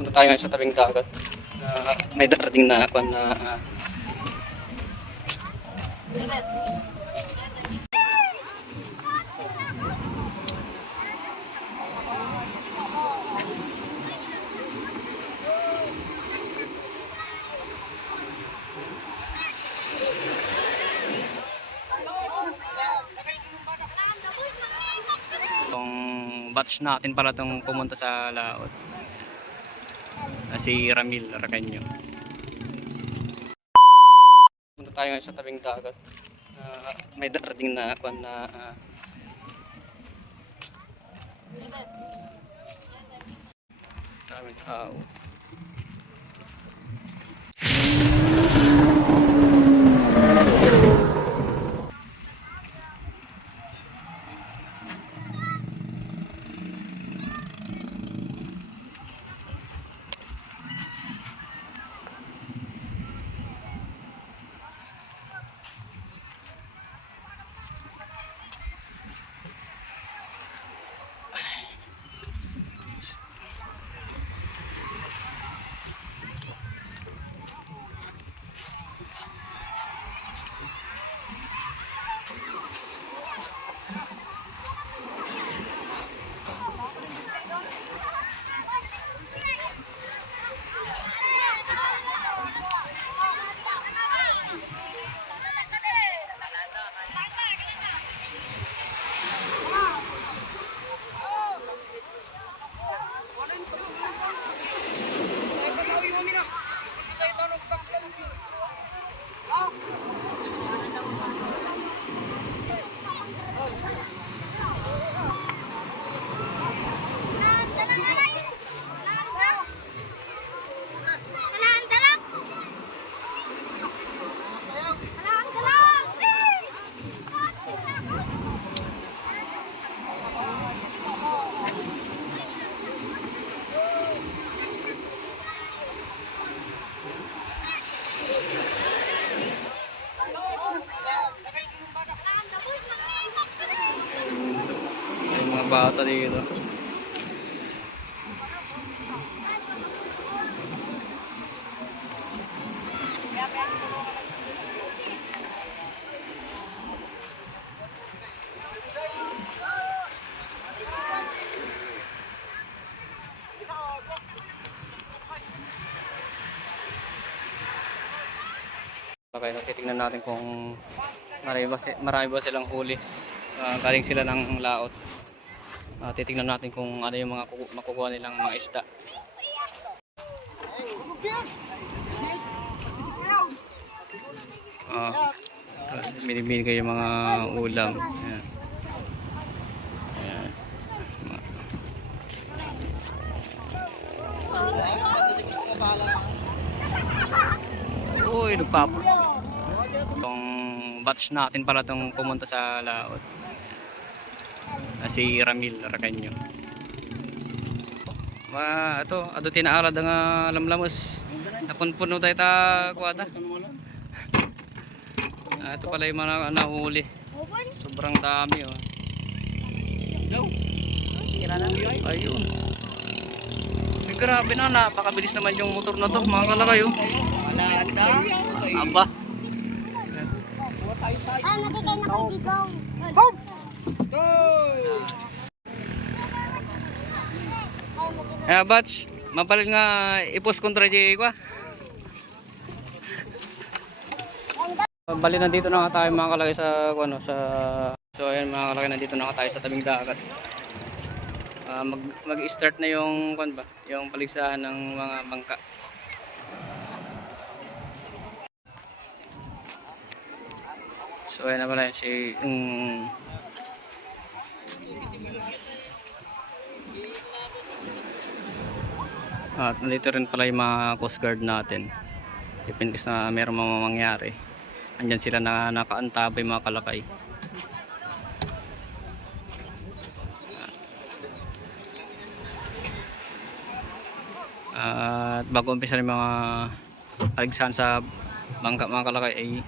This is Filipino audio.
Punta tayo ngayon sa tabing dagat. May darating na ako na itong batch natin pala itong pumunta sa laot. Si Ramil Racanyo. Punta tayo ngayon sa tabing dagat. May darating na ako na daming tao. Mga bata dito. Okay, titingnan natin kung marami ba silang huli. Galing sila ng laot. Titingnan natin kung ano yung mga makukuha nilang mga isda. Binibili kayo mga ulam. Ayan. Ayan. Uy, nagpapor. Itong batch natin pala itong pumunta sa laot. Si Ramil Racanyo. Ito, ado tinaarad nga lamlamos. Napunpuno tayo ta kuwada. Ito pala yung mga nahuli. Sobrang dami oh. Ayun. Ay, grabe na, napakabilis naman yung motor na to, mga kalakay oh. Aba. Nagigay na kayo bigaw. Batch, mapalit nga ipos kontra di ko. Bali nandito na nga tayo mga kalaki sa so ayan mga kalaki, nandito na nga tayo sa tabing dagat. Mag-start na yung yung paligsahan ng mga bangka. So ayan na pala si at nandito rin pala yung mga coast guard natin. Depende na mayroong mangyari. Andyan sila na nakaantabay mga kalakay. At bago umpisa yung mga paligsahan sa bangka mga kalakay ay